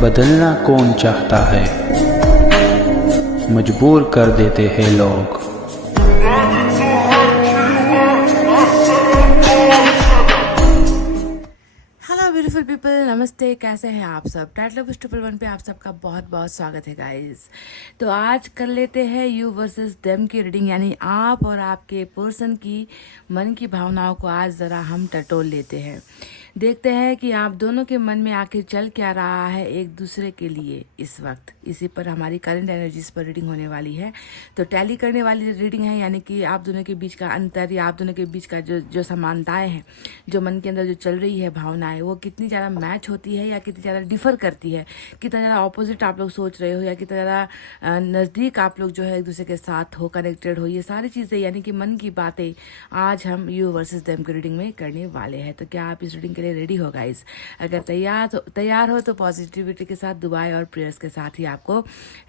बदलना कौन चाहता है, मजबूर कर देते हैं लोग। हेलो ब्यूटीफुल पीपल, नमस्ते। कैसे हैं आप सब? टाइटल ऑफ ट्रिपल वन पे आप सबका बहुत बहुत स्वागत है गाइस। तो आज कर लेते हैं यू वर्सेस देम की रीडिंग, यानी आप और आपके पर्सन की मन की भावनाओं को आज ज़रा हम टटोल लेते हैं। देखते हैं कि आप दोनों के मन में आखिर चल क्या रहा है एक दूसरे के लिए इस वक्त। इसी पर हमारी करंट एनर्जीज पर रीडिंग होने वाली है। तो टैली करने वाली रीडिंग है, यानी कि आप दोनों के बीच का अंतर या आप दोनों के बीच का जो समानताएं हैं, जो मन के अंदर जो चल रही है भावनाएं, वो कितनी ज़्यादा मैच होती है या कितनी ज़्यादा डिफर करती है, कितना ज़्यादा ऑपोजिट आप लोग सोच रहे हो या कितना ज़्यादा नज़दीक आप लोग जो है एक दूसरे के साथ हो, कनेक्टेड हो। ये सारी चीज़ें यानी कि मन की बातें आज हम यू वर्सेस देम की रीडिंग में करने वाले हैं। तो क्या आप इस रीडिंग के लिए रेडी हो गाइस? अगर तैयार हो तो पॉजिटिविटी के साथ, दुआएं और प्रेयर्स के साथ ही आपको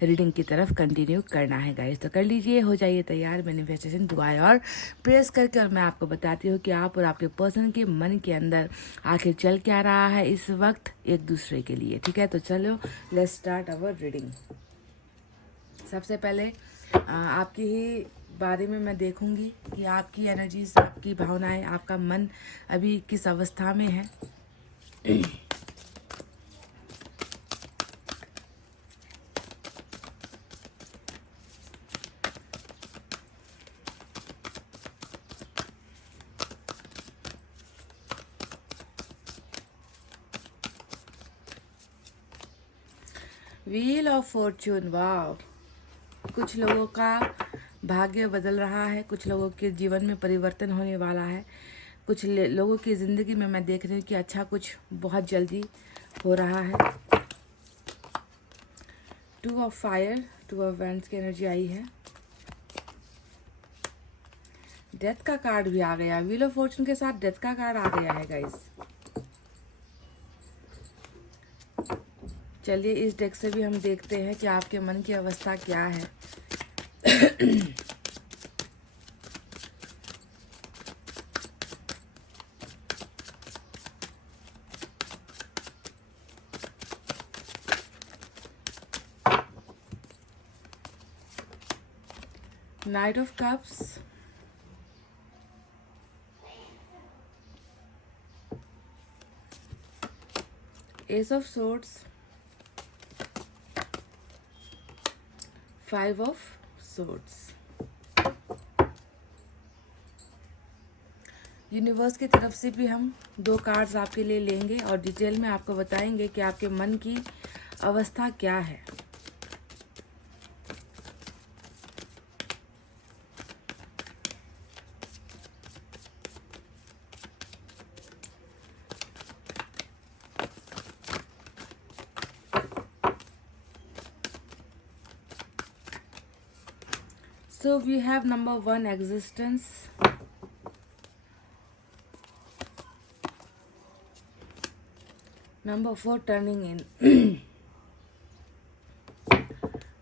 रीडिंग की तरफ कंटिन्यू करना है गाइस। तो कर लीजिए, हो जाइए तैयार मैनिफेस्टेशन, दुआएं और प्रेयर्स करके। और मैं आपको बताती हूँ कि आप और आपके पर्सन के मन के अंदर आखिर चल क्या रहा है इस वक्त एक दूसरे के लिए। ठीक है, तो चलो लेट्स स्टार्ट अवर रीडिंग। सबसे पहले आपकी ही बारे में मैं देखूंगी कि आपकी एनर्जीज, आपकी भावनाएं, आपका मन अभी किस अवस्था में है। व्हील ऑफ फॉर्च्यून, वाव। कुछ लोगों का भाग्य बदल रहा है, कुछ लोगों के जीवन में परिवर्तन होने वाला है, कुछ लोगों की ज़िंदगी में मैं देख रही हूँ कि अच्छा कुछ बहुत जल्दी हो रहा है। Two of fire, two of wands की एनर्जी आई है। डेथ का कार्ड भी आ गया। व्हील ऑफ फॉर्च्यून के साथ डेथ का कार्ड आ गया है गाइस। चलिए इस डेक से भी हम देखते हैं कि आपके मन की अवस्था क्या है। Night of cups, S of swords, five of swords. Universe की तरफ से भी हम दो कार्ड्स आपके लिए लेंगे और डिटेल में आपको बताएंगे कि आपके मन की अवस्था क्या है। So we have number 1 existence, number 4 turning in।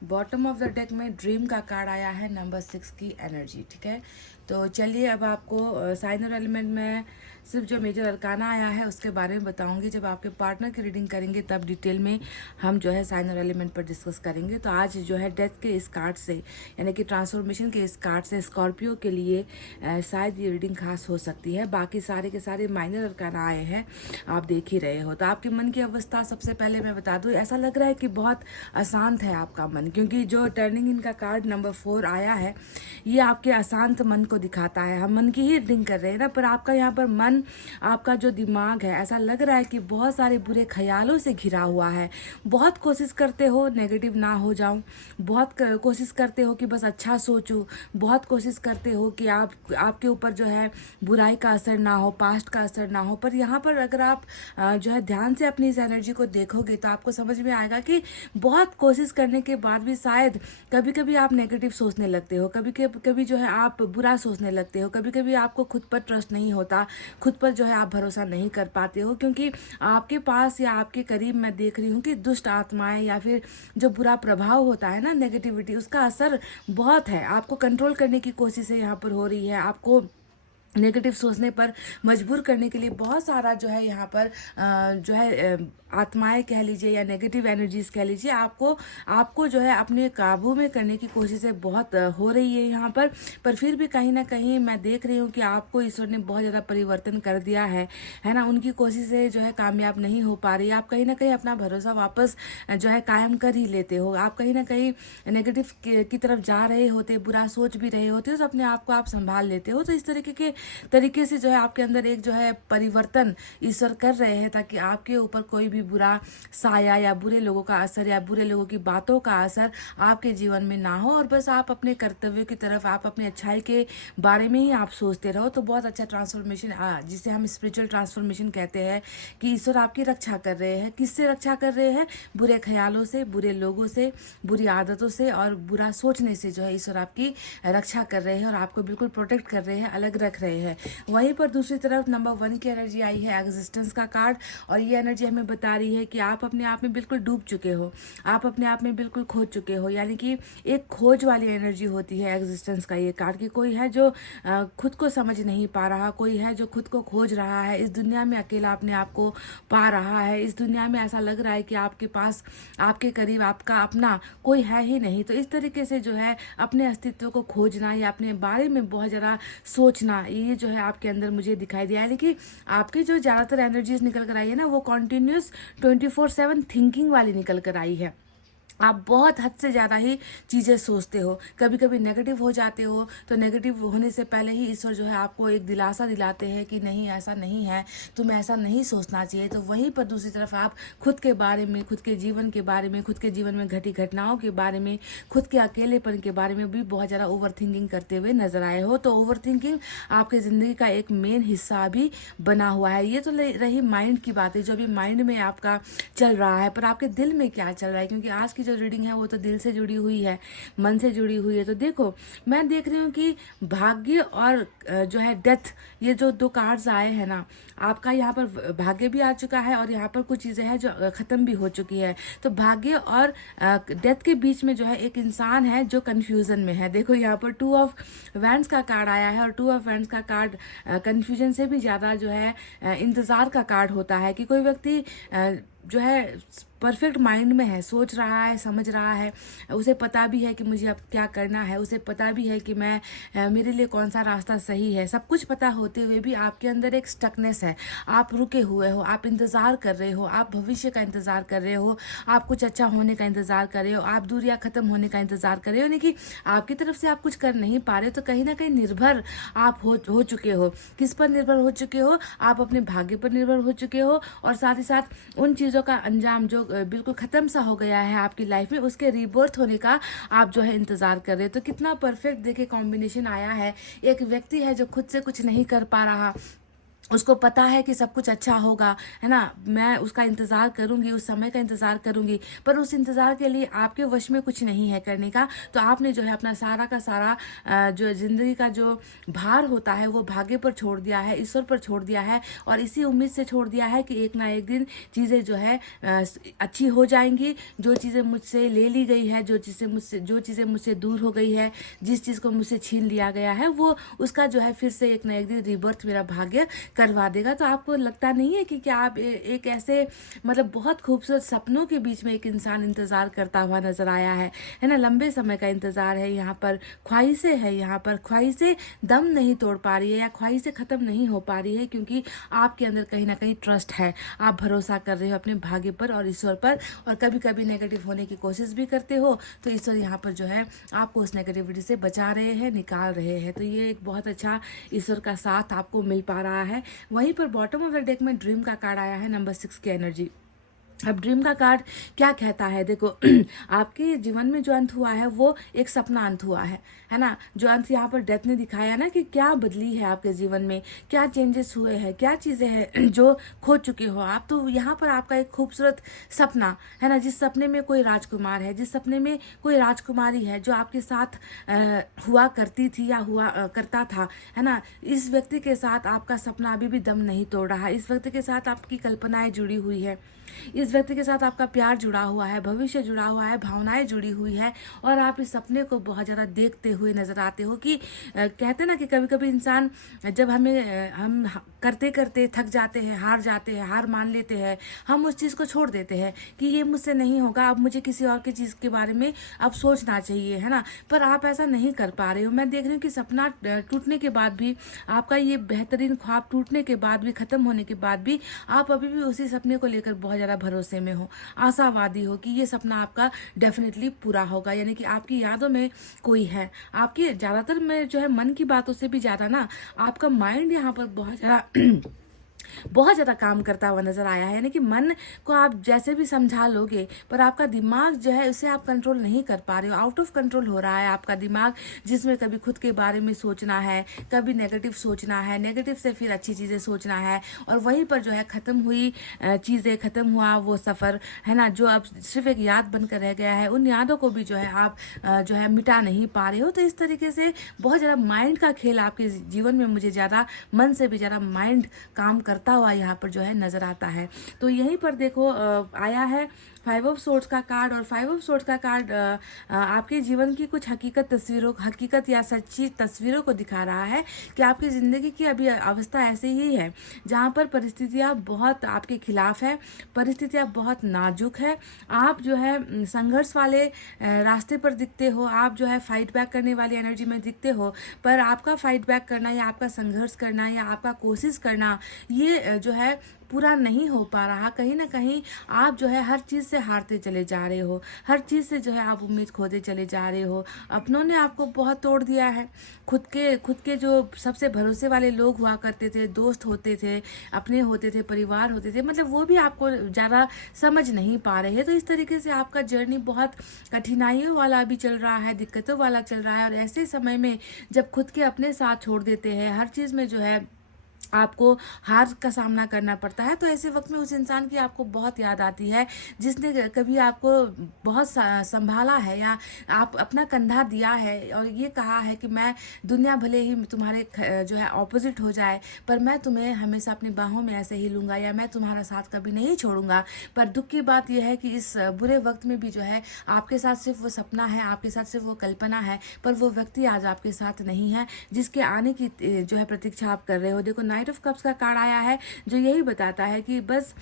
Bottom of the deck में ड्रीम का कार्ड आया है, नंबर 6 की एनर्जी। ठीक है, तो चलिए अब आपको साइन और एलिमेंट में सिर्फ जो मेजर अरकाना आया है उसके बारे में बताऊंगी। जब आपके पार्टनर की रीडिंग करेंगे तब डिटेल में हम जो है साइन और एलिमेंट पर डिस्कस करेंगे। तो आज जो है डेथ के इस कार्ड से, यानी कि ट्रांसफॉर्मेशन के इस कार्ड से स्कॉर्पियो के लिए शायद ये रीडिंग खास हो सकती है। बाकी सारे के सारे माइनर अरकाना आए हैं, आप देख ही रहे हो। तो आपके मन की अवस्था सबसे पहले मैं बता दूँ, ऐसा लग रहा है कि बहुत अशांत है आपका मन, क्योंकि जो टर्निंग इन का कार्ड नंबर 4 आया है ये आपके अशांत मन को दिखाता है। हम मन की ही रीडिंग कर रहे हैं ना, पर आपका यहाँ पर मन, आपका जो दिमाग है, ऐसा लग रहा है कि बहुत सारे बुरे ख्यालों से घिरा हुआ है। बहुत कोशिश करते हो नेगेटिव ना हो जाऊं, बहुत कोशिश करते हो कि बस अच्छा सोचूं, बहुत कोशिश करते हो कि आपके ऊपर जो है बुराई का असर ना हो, पास्ट का असर ना हो। पर यहाँ पर अगर आप जो है ध्यान से अपनी इस एनर्जी को देखोगे तो आपको समझ में आएगा कि बहुत कोशिश करने के बाद भी शायद कभी कभी आप नेगेटिव सोचने लगते हो, कभी जो है आप बुरा सोचने लगते हो, कभी कभी आपको खुद पर ट्रस्ट नहीं होता, खुद पर जो है आप भरोसा नहीं कर पाते हो, क्योंकि आपके पास या आपके करीब मैं देख रही हूँ कि दुष्ट आत्माएं या फिर जो बुरा प्रभाव होता है ना, नेगेटिविटी, उसका असर बहुत है। आपको कंट्रोल करने की कोशिशें यहाँ पर हो रही है, आपको नेगेटिव सोचने पर मजबूर करने के लिए बहुत सारा जो है यहाँ पर जो है आत्माएं कह लीजिए या नेगेटिव एनर्जीज कह लीजिए, आपको जो है अपने काबू में करने की कोशिशें बहुत हो रही है यहाँ पर फिर भी कहीं ना कहीं मैं देख रही हूँ कि आपको ईश्वर ने बहुत ज़्यादा परिवर्तन कर दिया है ना। उनकी कोशिशें जो है कामयाब नहीं हो पा रही। आप कहीं ना कहीं अपना भरोसा वापस जो है कायम कर ही लेते हो। आप कहीं ना कहीं नेगेटिव की तरफ जा रहे होते, बुरा सोच भी रहे होते हो, तो अपने आप को आप संभाल लेते हो। तो इस तरीके से जो है आपके अंदर एक जो है परिवर्तन ईश्वर कर रहे हैं, ताकि आपके ऊपर कोई भी बुरा साया या बुरे लोगों का असर या बुरे लोगों की बातों का असर आपके जीवन में ना हो, और बस आप अपने कर्तव्यों की तरफ, आप अपनी अच्छाई के बारे में ही आप सोचते रहो। तो बहुत अच्छा ट्रांसफॉर्मेशन, जिसे हम स्पिरिचुअल ट्रांसफॉर्मेशन कहते हैं, कि ईश्वर आपकी रक्षा कर रहे हैं। किससे रक्षा कर रहे हैं? बुरे ख्यालों से, बुरे लोगों से, बुरी आदतों से और बुरा सोचने से जो है ईश्वर आपकी रक्षा कर रहे हैं और आपको बिल्कुल प्रोटेक्ट कर रहे हैं, अलग रख रहे हैं। वहीं पर दूसरी तरफ नंबर 1 की एनर्जी आई है एग्जिस्टेंस का कार्ड, और ये एनर्जी हमें बता रही है कि आप अपने आप में बिल्कुल डूब चुके हो, आप अपने आप में बिल्कुल खो चुके हो। यानी कि एक खोज वाली एनर्जी होती है एग्जिस्टेंस का ये कार्ड, कि कोई है जो खुद को समझ नहीं पा रहा, कोई है जो खुद को खोज रहा है, इस दुनिया में अकेला अपने आप को पा रहा है, इस दुनिया में ऐसा लग रहा है कि आपके पास, आपके करीब आपका अपना कोई है ही नहीं। तो इस तरीके से जो है अपने अस्तित्व को खोजना या अपने बारे में बहुत ज़्यादा सोचना, ये जो है आपके अंदर मुझे दिखाई दिया है। लेकिन आपकी जो ज़्यादातर एनर्जीज निकल कर आई है ना, वो कॉन्टिन्यूस 24/7 थिंकिंग वाली निकल कर आई है। आप बहुत हद से ज़्यादा ही चीज़ें सोचते हो, कभी कभी नेगेटिव हो जाते हो। तो नेगेटिव होने से पहले ही ईश्वर जो है आपको एक दिलासा दिलाते हैं कि नहीं, ऐसा नहीं है, तुम्हें ऐसा नहीं सोचना चाहिए। तो वहीं पर दूसरी तरफ आप खुद के बारे में, खुद के जीवन के बारे में, खुद के जीवन में घटी घटनाओं के बारे में, खुद के अकेलेपन के बारे में भी बहुत ज़्यादा ओवर थिंकिंग करते हुए नजर आए हो। तो ओवर थिंकिंग आपकी ज़िंदगी का एक मेन हिस्सा भी बना हुआ है। ये तो रही माइंड की बात है, जो अभी माइंड में आपका चल रहा है, पर आपके दिल में क्या चल रहा है? क्योंकि आज की जो रीडिंग है वो तो दिल से जुड़ी हुई है, मन से जुड़ी हुई है। तो देखो, मैं देख रही हूँ कि भाग्य और जो है डेथ, ये जो 2 कार्ड्स आए हैं ना, आपका यहाँ पर भाग्य भी आ चुका है और यहाँ पर कुछ चीज़ें हैं जो ख़त्म भी हो चुकी है। तो भाग्य और डेथ के बीच में जो है एक इंसान है जो कन्फ्यूज़न में है। देखो, यहाँ पर 2 ऑफ वैंड्स का कार्ड आया है, और 2 ऑफ वैंड्स का कार्ड कन्फ्यूजन से भी ज़्यादा जो है इंतज़ार का कार्ड होता है, कि कोई व्यक्ति जो है परफेक्ट माइंड में है, सोच रहा है, समझ रहा है, उसे पता भी है कि मुझे अब क्या करना है, उसे पता भी है कि मेरे लिए कौन सा रास्ता सही है। सब कुछ पता होते हुए भी आपके अंदर एक स्टकनेस है, आप रुके हुए हो, आप इंतज़ार कर रहे हो, आप भविष्य का इंतज़ार कर रहे हो, आप कुछ अच्छा होने का इंतज़ार कर रहे हो, आप दूरियां ख़त्म होने का इंतज़ार कर रहे हो। यानी कि आपकी तरफ से आप कुछ कर नहीं पा रहे, तो कहीं ना कहीं निर्भर आप हो चुके हो। किस पर निर्भर हो चुके हो? आप अपने भाग्य पर निर्भर हो चुके हो, और साथ ही साथ उन चीज़ों का अंजाम जो बिल्कुल ख़त्म सा हो गया है आपकी लाइफ में, उसके रीबर्थ होने का आप जो है इंतज़ार कर रहे हो। तो कितना परफेक्ट देखिए कॉम्बिनेशन आया है। एक व्यक्ति है जो खुद से कुछ नहीं कर पा रहा, उसको पता है कि सब कुछ अच्छा होगा, है ना, मैं उसका इंतज़ार करूंगी, उस समय का इंतज़ार करूंगी, पर उस इंतज़ार के लिए आपके वश में कुछ नहीं है करने का। तो आपने जो है अपना सारा का सारा जो ज़िंदगी का जो भार होता है वो भाग्य पर छोड़ दिया है, ईश्वर पर छोड़ दिया है, और इसी उम्मीद से छोड़ दिया है कि एक ना एक दिन चीज़ें जो है अच्छी हो जाएंगी। जो चीज़ें मुझसे ले ली गई है, जो चीज़ें मुझसे दूर हो गई है, जिस चीज़ को मुझसे छीन लिया गया है, वो उसका जो है फिर से एक ना एक दिन रिबर्थ मेरा भाग्य करवा देगा। तो आपको लगता नहीं है कि क्या आप एक ऐसे मतलब बहुत खूबसूरत सपनों के बीच में एक इंसान इंतज़ार करता हुआ नजर आया है ना? लंबे समय का इंतज़ार है, यहाँ पर ख्वाहिशें है, यहाँ पर ख्वाहिशें दम नहीं तोड़ पा रही है या ख्वाहिशें ख़त्म नहीं हो पा रही है, क्योंकि आपके अंदर कहीं ना कहीं ट्रस्ट है, आप भरोसा कर रहे हो अपने भाग्य पर और ईश्वर पर, और कभी कभी नेगेटिव होने की कोशिश भी करते हो। तो ईश्वर यहाँ पर जो है आपको उस नेगेटिविटी से बचा रहे हैं, निकाल रहे हैं। तो ये एक बहुत अच्छा ईश्वर का साथ आपको मिल पा रहा है। वहीं पर बॉटम ऑफ द डेक में ड्रीम का कार्ड आया है, नंबर 6 की एनर्जी। अब ड्रीम का कार्ड क्या कहता है? देखो आपके जीवन में जो अंत हुआ है वो एक सपना अंत हुआ है ना? जो अंत यहाँ पर डेथ ने दिखाया ना, कि क्या बदली है आपके जीवन में, क्या चेंजेस हुए हैं, क्या चीज़ें हैं जो खो चुके हो आप। तो यहाँ पर आपका एक खूबसूरत सपना है ना, जिस सपने में कोई राजकुमार है, जिस सपने में कोई राजकुमारी है जो आपके साथ हुआ करती थी या हुआ करता था, है ना, इस व्यक्ति के साथ आपका सपना अभी भी दम नहीं तोड़ रहा, इस व्यक्ति के साथ आपकी कल्पनाएं जुड़ी हुई है इस व्यक्ति के साथ आपका प्यार जुड़ा हुआ है, भविष्य जुड़ा हुआ है, भावनाएं जुड़ी हुई है और आप इस सपने को बहुत ज़्यादा देखते हुए नजर आते हो कि कहते ना कि कभी कभी इंसान जब हम करते करते थक जाते हैं, हार जाते हैं, हार मान लेते हैं, हम उस चीज़ को छोड़ देते हैं कि ये मुझसे नहीं होगा, अब मुझे किसी और की चीज़ के बारे में अब सोचना चाहिए, है ना। पर आप ऐसा नहीं कर पा रहे हो। मैं देख रही हूँ कि सपना टूटने के बाद भी, आपका ये बेहतरीन ख्वाब टूटने के बाद भी, खत्म होने के बाद भी आप अभी भी उसी सपने को लेकर बहुत ज़्यादा भरोसे में हो, आशावादी हो कि ये सपना आपका डेफिनेटली पूरा होगा। यानी कि आपकी यादों में कोई है, आपकी ज़्यादातर में जो है मन की बातों से भी ज़्यादा ना आपका माइंड यहाँ पर बहुत ज़्यादा बहुत ज़्यादा काम करता हुआ नजर आया है। यानी कि मन को आप जैसे भी समझा लोगे, पर आपका दिमाग जो है उसे आप कंट्रोल नहीं कर पा रहे हो। आउट ऑफ कंट्रोल हो रहा है आपका दिमाग, जिसमें कभी खुद के बारे में सोचना है, कभी नेगेटिव सोचना है, नेगेटिव से फिर अच्छी चीज़ें सोचना है, और वहीं पर जो है ख़त्म हुई चीज़ें, ख़त्म हुआ वो सफ़र, है ना, जो अब सिर्फ एक याद बनकर रह गया है, उन यादों को भी जो है आप जो है मिटा नहीं पा रहे हो। तो इस तरीके से बहुत ज़्यादा माइंड का खेल आपके जीवन में मुझे ज़्यादा मन से भी ज़्यादा माइंड काम करता हुआ यहाँ पर जो है नजर आता है। तो यहीं पर देखो आया है 5 ऑफ सोर्ड्स का कार्ड, और 5 ऑफ सोर्ड्स का कार्ड आपके जीवन की कुछ हकीकत या सच्ची तस्वीरों को दिखा रहा है कि आपकी ज़िंदगी की अभी अवस्था ऐसी ही है जहाँ पर परिस्थितियाँ बहुत आपके खिलाफ है, परिस्थितियाँ बहुत नाजुक है। आप जो है संघर्ष वाले रास्ते पर दिखते हो, आप जो है फाइट बैक करने वाली एनर्जी में दिखते हो, पर आपका फाइट बैक करना या आपका संघर्ष करना या आपका कोशिश करना ये जो है पूरा नहीं हो पा रहा। कहीं ना कहीं आप जो है हर चीज़ से हारते चले जा रहे हो, हर चीज़ से जो है आप उम्मीद खोते चले जा रहे हो। अपनों ने आपको बहुत तोड़ दिया है। खुद के जो सबसे भरोसे वाले लोग हुआ करते थे, दोस्त होते थे, अपने होते थे, परिवार होते थे, मतलब वो भी आपको ज़्यादा समझ नहीं पा रहे हैं। तो इस तरीके से आपका जर्नी बहुत कठिनाइयों वाला भी चल रहा है, दिक्कतों वाला चल रहा है। और ऐसे समय में जब खुद के अपने साथ छोड़ देते हैं, हर चीज़ में जो है आपको हार का सामना करना पड़ता है, तो ऐसे वक्त में उस इंसान की आपको बहुत याद आती है जिसने कभी आपको बहुत संभाला है, या आप अपना कंधा दिया है और ये कहा है कि मैं दुनिया भले ही तुम्हारे जो है ऑपोजिट हो जाए, पर मैं तुम्हें हमेशा अपनी बाहों में ऐसे ही लूँगा, या मैं तुम्हारा साथ कभी नहीं छोड़ूंगा। पर दुख की बात यह है कि इस बुरे वक्त में भी जो है आपके साथ सिर्फ वो सपना है, आपके साथ सिर्फ वो कल्पना है, पर वो व्यक्ति आज आपके साथ नहीं है जिसके आने की जो है प्रतीक्षा आप कर रहे हो। देखो नाइट ऑफ कप्स का कार्ड आया है जो यही बताता है कि बस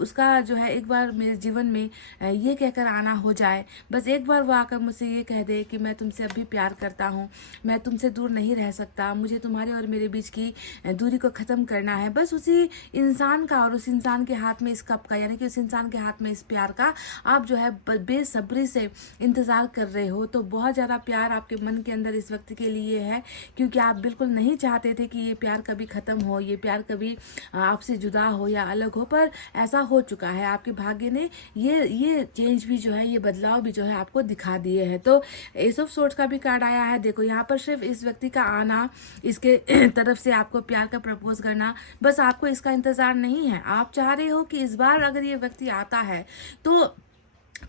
उसका जो है एक बार मेरे जीवन में ये कहकर आना हो जाए, बस एक बार वो आकर मुझसे ये कह दे कि मैं तुमसे अभी प्यार करता हूँ, मैं तुमसे दूर नहीं रह सकता, मुझे तुम्हारे और मेरे बीच की दूरी को ख़त्म करना है। बस उसी इंसान का और उस इंसान के हाथ में इस कप का, यानी कि उस इंसान के हाथ में इस प्यार का आप जो है बेसब्री से इंतज़ार कर रहे हो। तो बहुत ज़्यादा प्यार आपके मन के अंदर इस व्यक्ति के लिए है, क्योंकि आप बिल्कुल नहीं चाहते थे कि ये प्यार कभी ख़त्म हो, ये प्यार कभी आपसे जुदा हो या अलग हो, पर ऐसा हो चुका है। आपके भाग्य ने ये चेंज भी जो है, ये बदलाव भी जो है आपको दिखा दिए हैं। तो एस ऑफ सोर्ड्स का भी कार्ड आया है। देखो यहाँ पर सिर्फ इस व्यक्ति का आना, इसके तरफ से आपको प्यार का प्रपोज करना, बस आपको इसका इंतजार नहीं है। आप चाह रहे हो कि इस बार अगर ये व्यक्ति आता है तो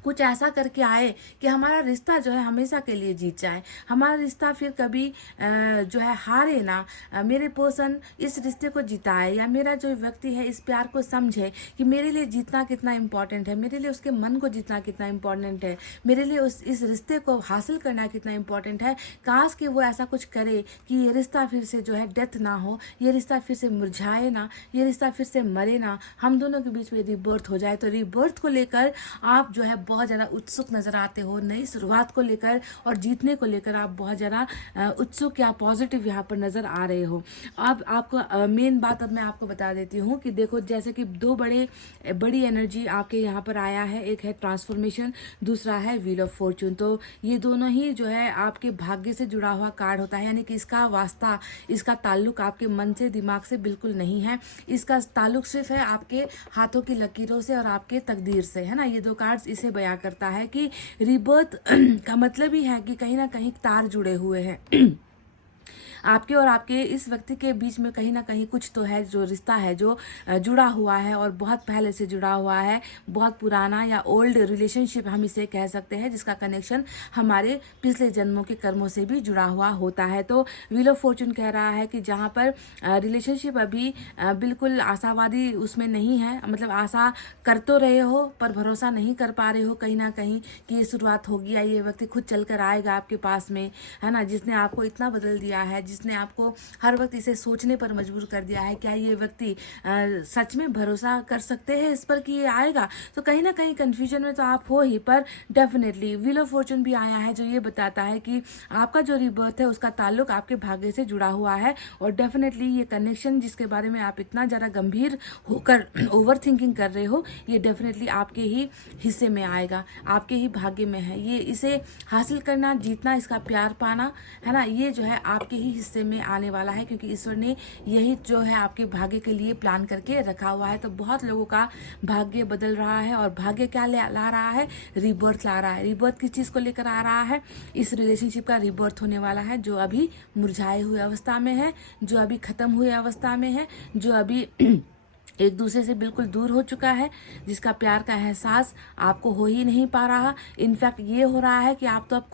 कुछ ऐसा करके आए कि हमारा रिश्ता जो है हमेशा के लिए जीत जाए, हमारा रिश्ता फिर कभी जो है हारे ना, मेरे पर्सन इस रिश्ते को जिताए, या मेरा जो व्यक्ति है इस प्यार को समझे कि मेरे लिए जीतना कितना इम्पोर्टेंट है, मेरे लिए उसके मन को जीतना कितना इम्पोर्टेंट है, मेरे लिए इस रिश्ते को हासिल करना कितना इम्पोर्टेंट है। काश कि वो ऐसा कुछ करे कि ये रिश्ता फिर से जो है डेथ ना हो, ये रिश्ता फिर से मुरझाए ना, ये रिश्ता फिर से मरे ना, हम दोनों के बीच में रीबर्थ हो जाए। तो रीबर्थ को लेकर आप जो है बहुत ज़्यादा उत्सुक नज़र आते हो, नई शुरुआत को लेकर और जीतने को लेकर आप बहुत ज़्यादा उत्सुक या पॉजिटिव यहाँ पर नज़र आ रहे हो। अब आपको मेन बात अब मैं आपको बता देती हूँ कि देखो जैसे कि दो बड़ी एनर्जी आपके यहाँ पर आया है, एक है ट्रांसफॉर्मेशन, दूसरा है व्हील ऑफ फॉर्चून। तो ये दोनों ही जो है आपके भाग्य से जुड़ा हुआ कार्ड होता है, यानी कि इसका वास्ता, इसका ताल्लुक आपके मन से, दिमाग से बिल्कुल नहीं है, इसका ताल्लुक सिर्फ है आपके हाथों की लकीरों से और आपके तकदीर से, है ना। ये दो कार्ड्स इसे बयां करता है कि रीबर्थ का मतलब ही है कि कहीं ना कहीं तार जुड़े हुए हैं। आपके और आपके इस व्यक्ति के बीच में कहीं ना कहीं कुछ तो है, जो रिश्ता है जो जुड़ा हुआ है और बहुत पहले से जुड़ा हुआ है, बहुत पुराना या ओल्ड रिलेशनशिप हम इसे कह सकते हैं, जिसका कनेक्शन हमारे पिछले जन्मों के कर्मों से भी जुड़ा हुआ होता है। तो व्हील ऑफ फॉर्चून कह रहा है कि जहाँ पर रिलेशनशिप अभी बिल्कुल आशावादी उसमें नहीं है, मतलब आशा कर तो रहे हो पर भरोसा नहीं कर पा रहे हो कहीं ना कहीं कि ये शुरुआत होगी या ये व्यक्ति खुद चल कर आएगा आपके पास में, है ना, जिसने आपको इतना बदल दिया है, जिसने आपको हर वक्त इसे सोचने पर मजबूर कर दिया है, क्या ये व्यक्ति सच में भरोसा कर सकते हैं इस पर कि ये आएगा। तो कहीं ना कहीं कन्फ्यूजन में तो आप हो ही, पर डेफिनेटली व्हील ऑफ फॉर्चून भी आया है जो ये बताता है कि आपका जो रिबर्थ है उसका ताल्लुक आपके भाग्य से जुड़ा हुआ है, और डेफिनेटली ये कनेक्शन जिसके बारे में आप इतना ज़्यादा गंभीर होकर ओवर थिंकिंग कर रहे हो, ये डेफिनेटली आपके ही हिस्से में आएगा, आपके ही भाग्य में है। ये इसे हासिल करना, जीतना, इसका प्यार पाना, है ना, ये जो है आपके ही हिस्से में आने वाला है, क्योंकि ईश्वर ने यही जो है आपके भाग्य के लिए प्लान करके रखा हुआ है। तो बहुत लोगों का भाग्य बदल रहा है, और भाग्य क्या ला रहा है, रिबर्थ ला रहा है। रिबर्थ किस चीज़ को लेकर आ रहा है, इस रिलेशनशिप का रिबर्थ होने वाला है, जो अभी मुरझाए हुए अवस्था में है, जो अभी खत्म हुए अवस्था में है, जो अभी एक दूसरे से बिल्कुल दूर हो चुका है, जिसका प्यार का एहसास आपको हो ही नहीं पा रहा। इनफैक्ट ये हो रहा है कि आप तो अब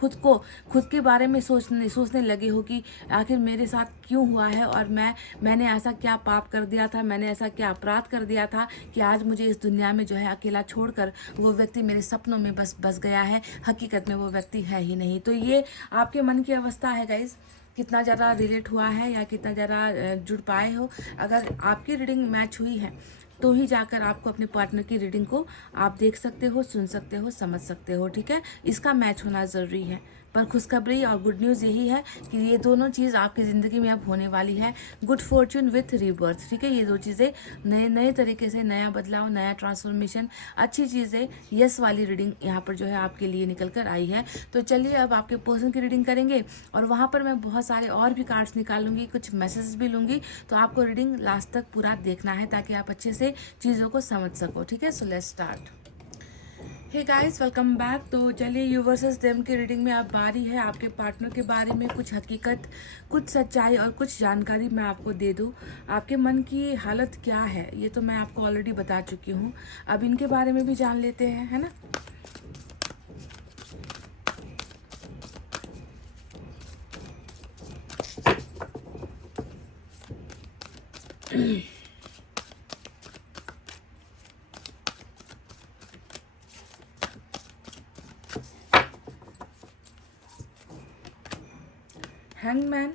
खुद के बारे में सोचने लगे हो कि आखिर मेरे साथ क्यों हुआ है, और मैंने ऐसा क्या पाप कर दिया था, मैंने ऐसा क्या अपराध कर दिया था कि आज मुझे इस दुनिया में जो है अकेला छोड़कर वो व्यक्ति मेरे सपनों में बस गया है, हकीकत में वो व्यक्ति है ही नहीं। तो ये आपके मन की अवस्था है गाइज, कितना ज़्यादा रिलेट हुआ है या कितना ज़्यादा जुड़ पाए हो। अगर आपकी रीडिंग मैच हुई है तो ही जाकर आपको अपने पार्टनर की रीडिंग को आप देख सकते हो, सुन सकते हो, समझ सकते हो, ठीक है। इसका मैच होना ज़रूरी है। पर खुशखबरी और गुड न्यूज़ यही है कि ये दोनों चीज़ आपकी ज़िंदगी में अब होने वाली है। गुड फॉर्चून विथ रीबर्थ, ठीक है। ये दो चीज़ें नए तरीके से, नया बदलाव, नया ट्रांसफॉर्मेशन, अच्छी चीज़ें, यस वाली रीडिंग यहाँ पर जो है आपके लिए निकल कर आई है। तो चलिए अब आपके पर्सन की रीडिंग करेंगे, और वहाँ पर मैं बहुत सारे और भी कार्ड्स निकालूंगी, कुछ मैसेज भी लूँगी। तो आपको रीडिंग लास्ट तक पूरा देखना है ताकि आप अच्छे से चीज़ों को समझ सको, ठीक है। So let's start. Hey guys, welcome back. तो चलिए यू वर्सेस देम की रीडिंग में अब बारी है आपके पार्टनर के बारे में कुछ हकीकत, कुछ सच्चाई और कुछ जानकारी मैं आपको दे दूं। आपके मन की हालत क्या है ये तो मैं आपको ऑलरेडी बता चुकी हूँ, अब इनके बारे में भी जान लेते हैं, है ना। Hangman,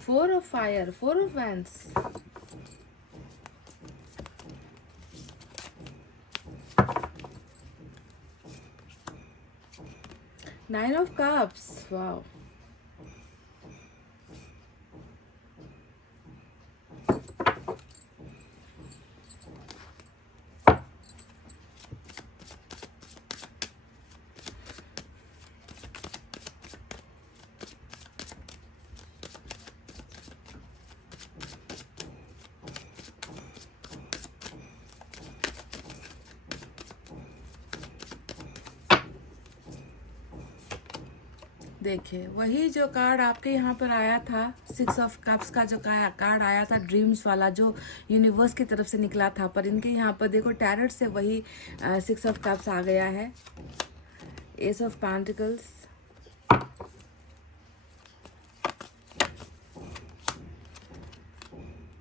4 of fire, 4 of wands, Nine of cups, wow, देखिए वही जो कार्ड आपके यहाँ पर आया था, 6 ऑफ कप्स का जो कार्ड आया था, ड्रीम्स वाला, जो यूनिवर्स की तरफ से निकला था, पर इनके यहाँ पर देखो टैरट से वही 6 ऑफ कप्स आ गया है, एस ऑफ पेंटिकल्स,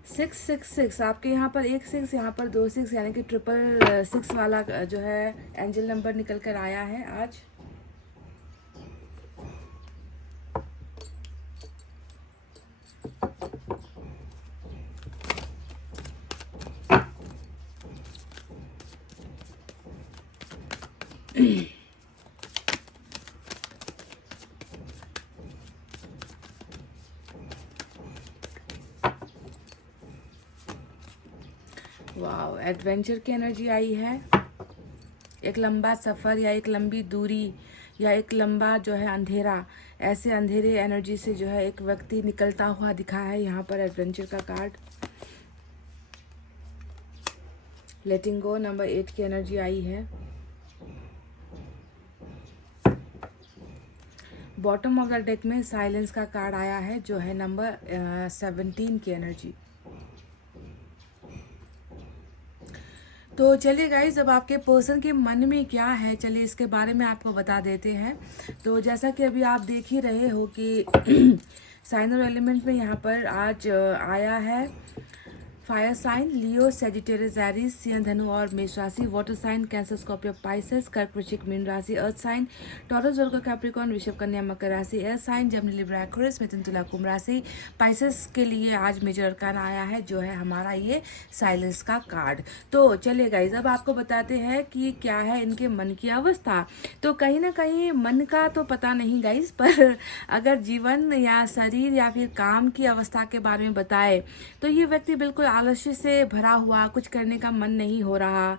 666, आपके यहाँ पर एक 6, यहाँ पर 2 6, यानी कि 666 वाला जो है एंजल नंबर निकल कर आया है आज। वाओ, एडवेंचर की एनर्जी आई है, एक लंबा सफ़र या एक लंबी दूरी या एक लंबा जो है अंधेरा, ऐसे अंधेरे एनर्जी से जो है एक व्यक्ति निकलता हुआ दिखा है यहाँ पर एडवेंचर का कार्ड। लेटिंग गो, नंबर 8 की एनर्जी आई है। बॉटम ऑफ द डेक में साइलेंस का कार्ड आया है जो है नंबर 17 की एनर्जी। तो चलिए गाइज, अब आपके पर्सन के मन में क्या है, चलिए इसके बारे में आपको बता देते हैं। तो जैसा कि अभी आप देख ही रहे हो कि साइन और एलिमेंट में यहाँ पर आज आया है fire sign Leo, Sagittarius, Aries, सिंह, धनु और मेष राशि, water sign Cancer, Scorpio, Pisces, कर्क, वृश्चिक, मीन राशि, earth sign Taurus, Virgo, Capricorn, वृषभ, कन्या, मकर राशि, air sign Gemini, Libra, Aquarius, मिथुन, तुला, कुंभ राशि। पाइसेस के लिए आज मेजर अरकाना आया है जो है हमारा ये साइलेंस का कार्ड। तो चलिए गाइज, अब आपको बताते हैं कि क्या है इनके मन की अवस्था। तो कहीं ना कहीं मन का तो पता नहीं गाइज, पर अगर जीवन या शरीर या फिर काम की अवस्था के बारे में बताए तो ये व्यक्ति बिल्कुल आलस्य से भरा हुआ, कुछ करने का मन नहीं हो रहा,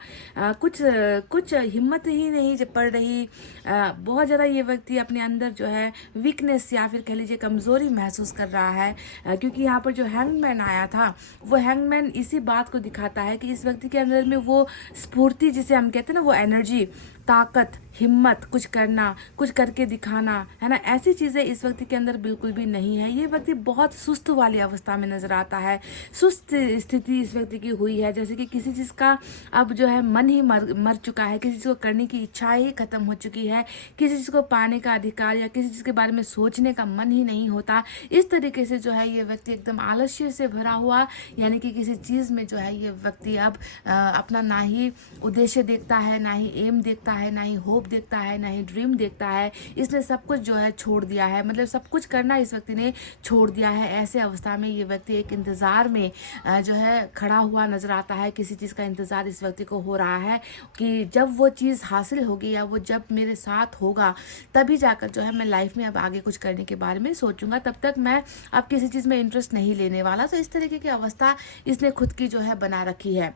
कुछ हिम्मत ही नहीं पड़ रही, बहुत ज़्यादा ये व्यक्ति अपने अंदर जो है वीकनेस या फिर कह लीजिए कमज़ोरी महसूस कर रहा है। क्योंकि यहाँ पर जो हैंगमैन आया था वो हैंगमैन इसी बात को दिखाता है कि इस व्यक्ति के अंदर में वो स्फूर्ति जिसे हम कहते हैं ना, वो एनर्जी, ताकत, हिम्मत, कुछ करना, कुछ करके दिखाना, है ना, ऐसी चीज़ें इस व्यक्ति के अंदर बिल्कुल भी नहीं है। ये व्यक्ति बहुत सुस्त वाली अवस्था में नजर आता है, सुस्त स्थिति इस व्यक्ति की हुई है, जैसे कि किसी चीज़ का अब जो है मन ही मर चुका है, किसी चीज़ को करने की इच्छा ही खत्म हो चुकी है, किसी चीज़ को पाने का अधिकार या किसी चीज़ के बारे में सोचने का मन ही नहीं होता। इस तरीके से जो है ये व्यक्ति एकदम आलस्य से भरा हुआ, यानी कि किसी चीज़ में जो है ये व्यक्ति अब अपना ना ही उद्देश्य देखता है, ना ही एम देखता है, ना ही होप देखता है, ना ही ड्रीम देखता है। इसने सब कुछ जो है छोड़ दिया है, मतलब सब कुछ करना इस व्यक्ति ने छोड़ दिया है। ऐसे अवस्था में ये व्यक्ति एक इंतज़ार में जो है खड़ा हुआ नजर आता है। किसी चीज़ का इंतज़ार इस व्यक्ति को हो रहा है कि जब वो चीज़ हासिल होगी या वो जब मेरे साथ होगा तभी जाकर जो है मैं लाइफ में अब आगे कुछ करने के बारे में सोचूंगा, तब तक मैं अब किसी चीज़ में इंटरेस्ट नहीं लेने वाला। तो इस तरीके की अवस्था इसने खुद की जो है बना रखी है।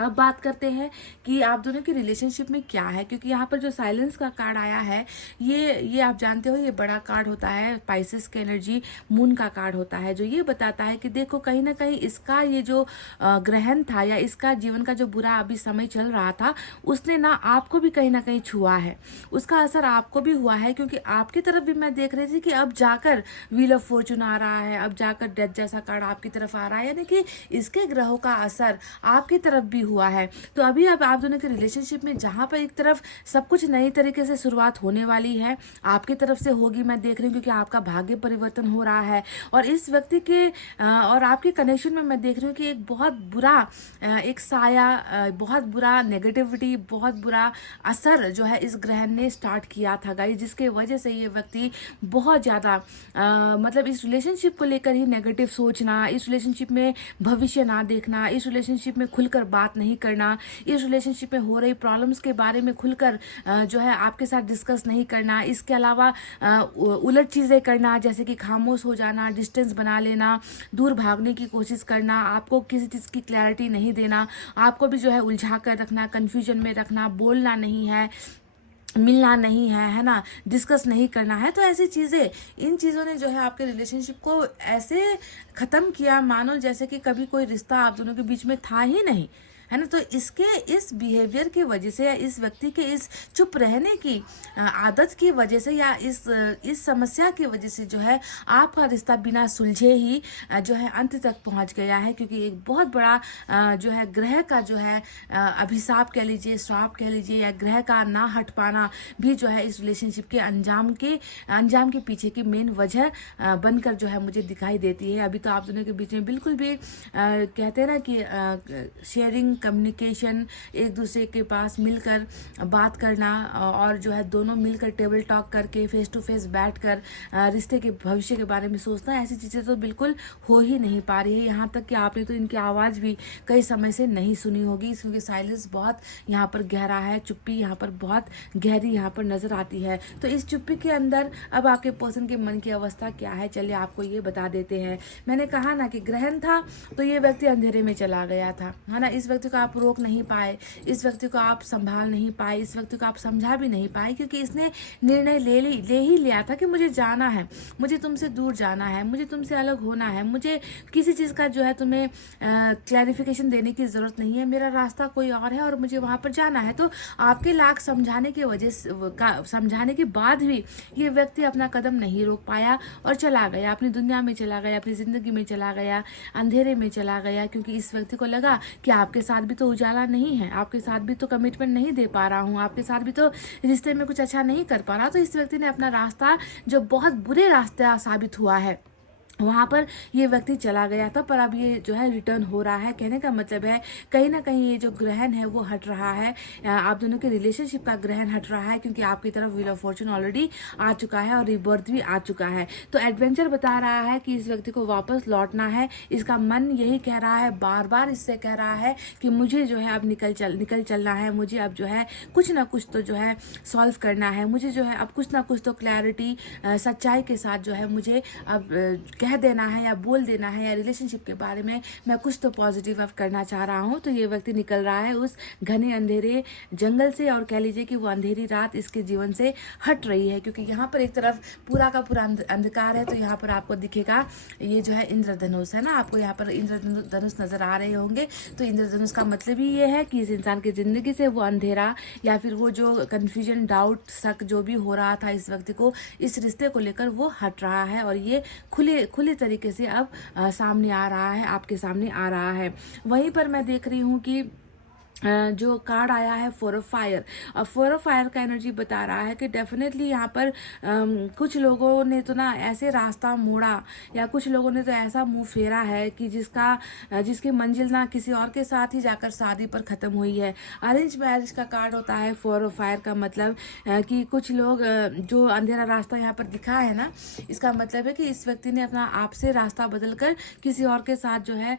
अब बात करते हैं कि आप दोनों की रिलेशनशिप में क्या है, क्योंकि यहाँ पर जो साइलेंस का कार्ड आया है ये आप जानते हो ये बड़ा कार्ड होता है, पाइसेस की एनर्जी, मून का कार्ड होता है, जो ये बताता है कि देखो कहीं ना कहीं इसका ये जो ग्रहण था या इसका जीवन का जो बुरा अभी समय चल रहा था उसने ना आपको भी कहीं ना कहीं छुआ है, उसका असर आपको भी हुआ है। क्योंकि आपकी तरफ भी मैं देख रही थी कि अब जाकर व्हील ऑफ फॉर्चून आ रहा है, अब जाकर डेथ जैसा कार्ड आपकी तरफ आ रहा है, यानी कि इसके ग्रहों का असर आपकी तरफ भी हुआ है। तो अभी अब आप दोनों के रिलेशनशिप में जहां पर एक तरफ सब कुछ नई तरीके से शुरुआत होने वाली है, आपकी तरफ से होगी, मैं देख रही हूँ, क्योंकि आपका भाग्य परिवर्तन हो रहा है। और इस व्यक्ति के और आपके कनेक्शन में मैं देख रही हूँ कि एक बहुत बुरा एक साया, बहुत बुरा नेगेटिविटी, बहुत बुरा असर जो है इस ग्रहण ने स्टार्ट किया था गाइस, जिसके वजह से ये व्यक्ति बहुत ज़्यादा मतलब इस रिलेशनशिप को लेकर ही नेगेटिव सोचना, इस रिलेशनशिप में भविष्य ना देखना, इस रिलेशनशिप में खुलकर बात नहीं करना, इस रिलेशनशिप में हो रही प्रॉब्लम्स के बारे में खुलकर जो है आपके साथ डिस्कस नहीं करना, इसके अलावा उलट चीज़ें करना, जैसे कि खामोश हो जाना, डिस्टेंस बना लेना, दूर भागने की कोशिश करना, आपको किसी चीज़ की क्लैरिटी नहीं देना, आपको भी जो है उलझा कर रखना, कन्फ्यूजन में रखना, बोलना नहीं है, मिलना नहीं है ना, डिस्कस नहीं करना है। तो ऐसी चीज़ें, इन चीज़ों ने जो है आपके रिलेशनशिप को ऐसे ख़त्म किया मानो जैसे कि कभी कोई रिश्ता आप दोनों के बीच में था ही नहीं, है ना। तो इसके इस बिहेवियर की वजह से या इस व्यक्ति के इस चुप रहने की आदत की वजह से या इस समस्या की वजह से जो है आपका रिश्ता बिना सुलझे ही जो है अंत तक पहुंच गया है। क्योंकि एक बहुत बड़ा जो है ग्रह का जो है अभिशाप कह लीजिए, श्राप कह लीजिए, या ग्रह का ना हट पाना भी जो है इस रिलेशनशिप के अंजाम के पीछे की मेन वजह बनकर जो है मुझे दिखाई देती है। अभी तो आप दोनों के बीच में बिल्कुल भी कहते हैं ना कि शेयरिंग, कम्युनिकेशन, एक दूसरे के पास मिलकर बात करना और जो है दोनों मिलकर टेबल टॉक करके फेस टू फेस बैठकर रिश्ते के भविष्य के बारे में सोचना, ऐसी चीज़ें तो बिल्कुल हो ही नहीं पा रही है। यहाँ तक कि आपने तो इनकी आवाज़ भी कई समय से नहीं सुनी होगी, क्योंकि साइलेंस बहुत यहाँ पर गहरा है, चुप्पी यहाँ पर बहुत गहरी यहाँ पर नज़र आती है। तो इस चुप्पी के अंदर अब आपके पर्सन के मन की अवस्था क्या है, चलिए आपको ये बता देते हैं। मैंने कहा ना कि ग्रहण था तो ये व्यक्ति अंधेरे में चला गया था, है ना। इस व्यक्ति व्यक्ति को आप रोक नहीं पाए, इस व्यक्ति को आप संभाल नहीं पाए, इस व्यक्ति को आप समझा भी नहीं पाए, क्योंकि इसने निर्णय ले ही लिया था कि मुझे जाना है, मुझे तुमसे दूर जाना है, मुझे तुमसे अलग होना है, मुझे किसी चीज़ का जो है तुम्हें क्लैरिफिकेशन देने की ज़रूरत नहीं है, मेरा रास्ता कोई और है और मुझे वहाँ पर जाना है। तो आपके लाख समझाने की वजह से समझाने के बाद भी ये व्यक्ति अपना कदम नहीं रोक पाया और चला गया, अपनी दुनिया में चला गया, अपनी ज़िंदगी में चला गया, अंधेरे में चला गया, क्योंकि इस व्यक्ति को लगा कि आपके साथ भी तो उजाला नहीं है, आपके साथ भी तो कमिटमेंट नहीं दे पा रहा हूँ, आपके साथ भी तो रिश्ते में कुछ अच्छा नहीं कर पा रहा। तो इस व्यक्ति ने अपना रास्ता, जो बहुत बुरे रास्ता साबित हुआ है, वहाँ पर ये व्यक्ति चला गया था, पर अब ये जो है रिटर्न हो रहा है। कहने का मतलब है कहीं ना कहीं ये जो ग्रहण है वो हट रहा है, आप दोनों के रिलेशनशिप का ग्रहण हट रहा है, क्योंकि आपकी तरफ व्हील ऑफ फॉर्चून ऑलरेडी आ चुका है और रिबर्थ भी आ चुका है। तो एडवेंचर बता रहा है कि इस व्यक्ति को वापस लौटना है, इसका मन यही कह रहा है, बार बार इससे कह रहा है कि मुझे जो है अब निकल चलना है, मुझे अब जो है कुछ ना कुछ तो जो है सॉल्व करना है, मुझे जो है अब कुछ ना कुछ तो क्लैरिटी सच्चाई के साथ जो है मुझे अब कह देना है या बोल देना है, या रिलेशनशिप के बारे में मैं कुछ तो पॉजिटिव अब करना चाह रहा हूँ। तो ये व्यक्ति निकल रहा है उस घने अंधेरे जंगल से, और कह लीजिए कि वो अंधेरी रात इसके जीवन से हट रही है, क्योंकि यहाँ पर एक तरफ पूरा का पूरा अंधकार है। तो यहाँ पर आपको दिखेगा ये जो है इंद्रधनुष है ना, आपको यहाँ पर इंद्रधनुष नजर आ रहे होंगे। तो इंद्रधनुष का मतलब ही ये है कि इस इंसान की जिंदगी से वो अंधेरा या फिर वो जो कन्फ्यूजन, डाउट, शक जो भी हो रहा था इस व्यक्ति को इस रिश्ते को लेकर, वो हट रहा है, और ये खुले तरीके से अब सामने आ रहा है, आपके सामने आ रहा है। वहीं पर मैं देख रही हूँ कि जो कार्ड आया है 4 ऑफ फायर, और 4 ऑफ फायर का एनर्जी बता रहा है कि डेफिनेटली यहाँ पर कुछ लोगों ने तो ना ऐसे रास्ता मोड़ा, या कुछ लोगों ने तो ऐसा मुंह फेरा है कि जिसकी मंजिल ना किसी और के साथ ही जाकर शादी पर ख़त्म हुई है। अरेंज मैरिज का कार्ड होता है 4 ऑफ फायर का मतलब कि कुछ लोग जो अंधेरा रास्ता यहाँ पर दिखा है ना, इसका मतलब है कि इस व्यक्ति ने अपना आपसे रास्ता बदल कर किसी और के साथ जो है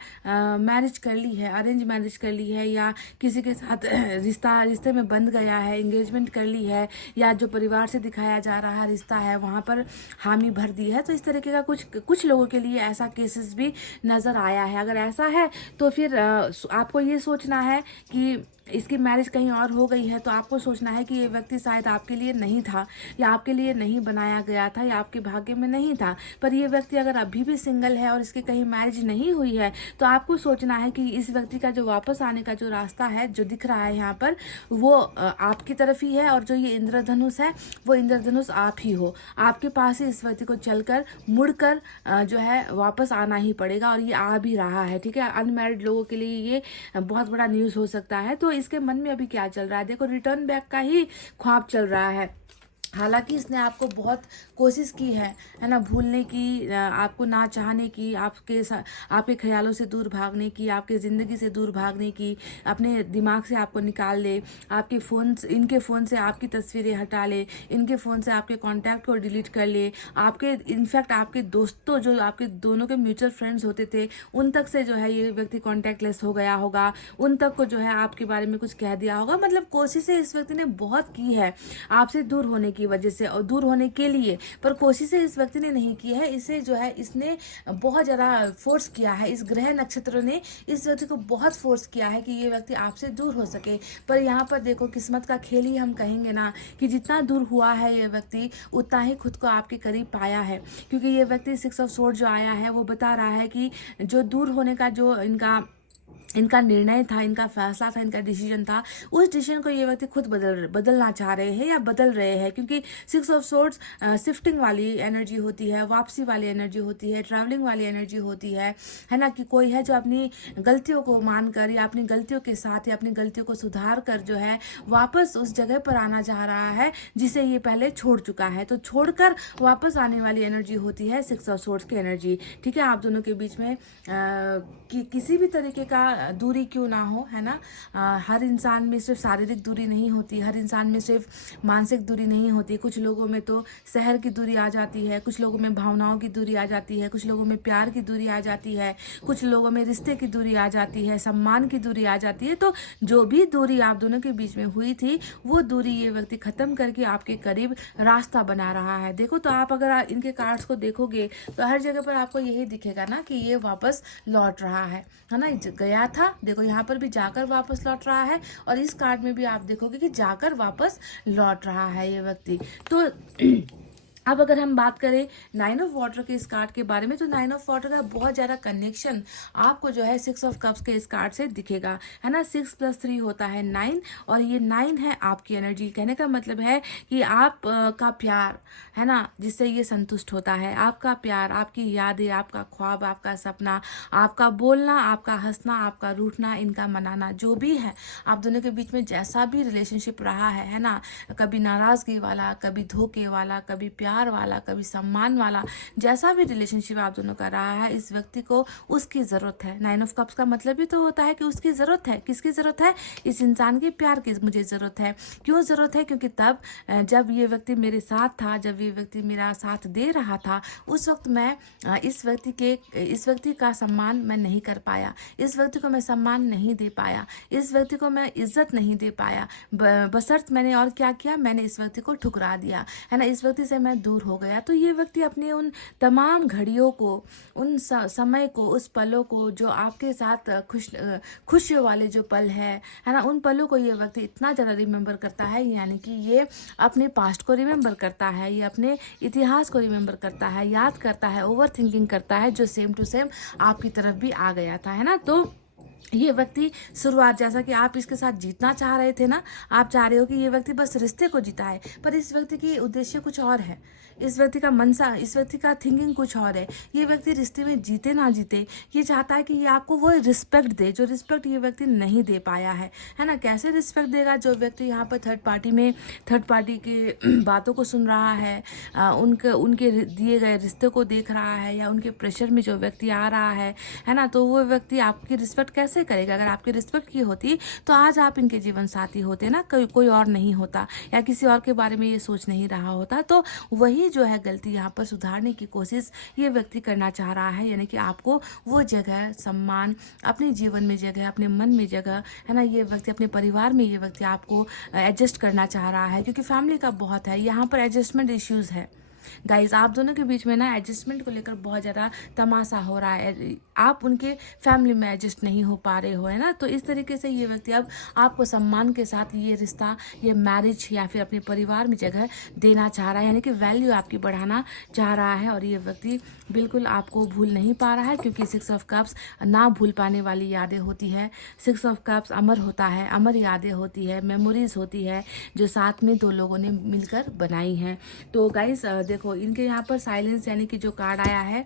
मैरिज कर ली है, अरेंज मैरिज कर ली है, या किसी के साथ रिश्ते में बंध गया है, एंगेजमेंट कर ली है, या जो परिवार से दिखाया जा रहा रिश्ता है वहाँ पर हामी भर दी है। तो इस तरीके का कुछ लोगों के लिए ऐसा केसेस भी नज़र आया है। अगर ऐसा है तो फिर आपको ये सोचना है कि इसकी मैरिज कहीं और हो गई है, तो आपको सोचना है कि ये व्यक्ति शायद आपके लिए नहीं था, या आपके लिए नहीं बनाया गया था, या आपके भाग्य में नहीं था। पर ये व्यक्ति अगर अभी भी सिंगल है और इसकी कहीं मैरिज नहीं हुई है, तो आपको सोचना है कि इस व्यक्ति का जो वापस आने का जो रास्ता है, जो दिख रहा है यहाँ पर, वो आपकी तरफ ही है, और जो ये इंद्रधनुष है वो इंद्रधनुष आप ही हो। आपके पास ही इस व्यक्ति को चलकर मुड़कर जो है वापस आना ही पड़ेगा, और ये आ भी रहा है। ठीक है, अनमैरिड लोगों के लिए ये बहुत बड़ा न्यूज़ हो सकता है। तो इसके मन में अभी क्या चल रहा है, देखो रिटर्न बैक का ही ख्वाब चल रहा है। हालांकि इसने आपको बहुत कोशिश की है ना, भूलने की, आपको ना चाहने की, आपके ख्यालों से दूर भागने की, आपके ज़िंदगी से दूर भागने की, अपने दिमाग से आपको निकाल ले, इनके फ़ोन से आपकी तस्वीरें हटा ले, इनके फ़ोन से आपके कॉन्टैक्ट को डिलीट कर ले, इनफैक्ट आपके दोस्तों, जो आपके दोनों के म्यूचुअल फ्रेंड्स होते थे, उन तक से जो है ये व्यक्ति कॉन्टैक्ट लेस हो गया होगा, उन तक को जो है आपके बारे में कुछ कह दिया होगा। मतलब कोशिशें इस व्यक्ति ने बहुत की है आपसे दूर होने की वजह से और दूर होने के लिए, पर कोशिशें इस व्यक्ति ने नहीं की है। इसे जो है इसने बहुत ज़्यादा फोर्स किया है, इस ग्रह नक्षत्र ने इस व्यक्ति को बहुत फोर्स किया है कि ये व्यक्ति आपसे दूर हो सके। पर यहाँ पर देखो किस्मत का खेल ही हम कहेंगे ना, कि जितना दूर हुआ है ये व्यक्ति उतना ही खुद को आपके करीब पाया है, क्योंकि ये व्यक्ति 6 ऑफ सोर्ड जो आया है वो बता रहा है कि जो दूर होने का जो इनका निर्णय था, इनका फैसला था, इनका डिसीजन था, उस डिसीजन को ये व्यक्ति खुद बदलना चाह रहे हैं या बदल रहे हैं। क्योंकि 6 ऑफ सोर्ड्स शिफ्टिंग वाली एनर्जी होती है, वापसी वाली एनर्जी होती है, ट्रैवलिंग वाली एनर्जी होती है ना, कि कोई है जो अपनी गलतियों को मानकर या अपनी गलतियों के साथ या अपनी गलतियों को सुधार कर जो है वापस उस जगह पर आना चाह रहा है जिसे ये पहले छोड़ चुका है। तो छोड़कर वापस आने वाली एनर्जी होती है 6 ऑफ सोर्ड्स की एनर्जी। ठीक है, आप दोनों के बीच में किसी भी तरीके का दूरी क्यों ना हो, है ना, हर इंसान में सिर्फ शारीरिक दूरी नहीं होती, हर इंसान में सिर्फ मानसिक दूरी नहीं होती। कुछ लोगों में तो शहर की दूरी आ जाती है, कुछ लोगों में भावनाओं की दूरी आ जाती है, कुछ लोगों में प्यार की दूरी आ जाती है, कुछ लोगों में रिश्ते की दूरी आ जाती है, सम्मान की दूरी आ जाती है। तो जो भी दूरी आप दोनों के बीच में हुई थी वो दूरी ये व्यक्ति खत्म करके आपके करीब रास्ता बना रहा है। देखो, तो आप अगर इनके कार्ड्स को देखोगे तो हर जगह पर आपको यही दिखेगा ना कि ये वापस लौट रहा है ना, गया था, देखो यहाँ पर भी जाकर वापस लौट रहा है, और इस कार्ड में भी आप देखोगे कि जाकर वापस लौट रहा है ये व्यक्ति। तो अब अगर हम बात करें 9 ऑफ वाटर के इस कार्ड के बारे में, तो 9 ऑफ वाटर का बहुत ज़्यादा कनेक्शन आपको जो है 6 ऑफ कप्स के इस कार्ड से दिखेगा, है ना। 6 + 3 होता है 9, और ये 9 है आपकी एनर्जी। कहने का मतलब है कि आप का प्यार, है ना, जिससे ये संतुष्ट होता है। आपका प्यार, आपकी यादें, आपका ख्वाब, आपका सपना, आपका बोलना, आपका हंसना, आपका रूठना, इनका मनाना, जो भी है आप दोनों के बीच में जैसा भी रिलेशनशिप रहा है ना, कभी नाराज़गी वाला, कभी धोखे वाला, कभी प्यार वाला, कभी सम्मान वाला, जैसा भी रिलेशनशिप आप दोनों का रहा है, इस व्यक्ति को उसकी ज़रूरत है। 9 ऑफ कप्स का मतलब भी तो होता है कि उसकी ज़रूरत है। किसकी ज़रूरत है? इस इंसान के प्यार की मुझे ज़रूरत है। क्यों ज़रूरत है? क्योंकि तब जब ये व्यक्ति मेरे साथ था, जब ये व्यक्ति मेरा साथ दे रहा था, उस वक्त मैं इस व्यक्ति का सम्मान मैं नहीं कर पाया, इस व्यक्ति को मैं सम्मान नहीं दे पाया, इस व्यक्ति को मैं इज्जत नहीं दे पाया। बशर्त मैंने और क्या किया, मैंने इस व्यक्ति को ठुकरा दिया, है ना, इस व्यक्ति से मैं दूर हो गया। तो ये व्यक्ति अपने उन तमाम घड़ियों को, उन समय को, उस पलों को जो आपके साथ खुशियों वाले जो पल है ना, उन पलों को ये व्यक्ति इतना ज़्यादा रिमेंबर करता है, यानी कि ये अपने पास्ट को रिमेंबर करता है, ये अपने इतिहास को रिमेंबर करता है, याद करता है, ओवर थिंकिंग करता है, जो सेम टू सेम आपकी तरफ भी आ गया था, है ना। तो ये व्यक्ति शुरुआत, जैसा कि आप इसके साथ जीतना चाह रहे थे ना, आप चाह रहे हो कि ये व्यक्ति बस रिश्ते को जिताए, पर इस व्यक्ति की उद्देश्य कुछ और है, इस व्यक्ति का मनसा, इस व्यक्ति का थिंकिंग कुछ और है। ये व्यक्ति रिश्ते में जीते ना जीते, ये चाहता है कि ये आपको वो रिस्पेक्ट दे जो रिस्पेक्ट ये व्यक्ति नहीं दे पाया है ना। कैसे रिस्पेक्ट देगा? जो व्यक्ति यहाँ पर थर्ड पार्टी की बातों को सुन रहा है, उनके दिए गए रिश्ते को देख रहा है, या उनके प्रेशर में जो व्यक्ति आ रहा है ना, तो वो व्यक्ति आपकी रिस्पेक्ट कैसे करेगा? अगर आपकी रिस्पेक्ट की होती तो आज आप इनके जीवन साथी होते ना, कोई और नहीं होता, या किसी और के बारे में ये सोच नहीं रहा होता। तो वही जो है गलती यहाँ पर सुधारने की कोशिश ये व्यक्ति करना चाह रहा है, यानी कि आपको वो जगह, सम्मान, अपने जीवन में जगह, अपने मन में जगह, है ना, ये व्यक्ति अपने परिवार में, ये व्यक्ति आपको एडजस्ट करना चाह रहा है, क्योंकि फैमिली का बहुत है यहाँ पर एडजस्टमेंट इश्यूज है। गाइज, आप दोनों के बीच में ना एडजस्टमेंट को लेकर बहुत ज़्यादा तमाशा हो रहा है, आप उनके फैमिली में एडजस्ट नहीं हो पा रहे हो, है ना। तो इस तरीके से ये व्यक्ति अब आपको सम्मान के साथ ये रिश्ता, ये मैरिज या फिर अपने परिवार में जगह देना चाह रहा है, यानी कि वैल्यू आपकी बढ़ाना चाह रहा है। और ये व्यक्ति बिल्कुल आपको भूल नहीं पा रहा है, क्योंकि 6 ऑफ कप्स ना भूल पाने वाली यादें होती है। 6 ऑफ कप्स अमर होता है, अमर यादें होती है, मेमोरीज होती है, जो साथ में दो लोगों ने मिलकर बनाई हैं। तो गाइस देखो, इनके यहाँ पर साइलेंस यानी कि जो कार्ड आया है,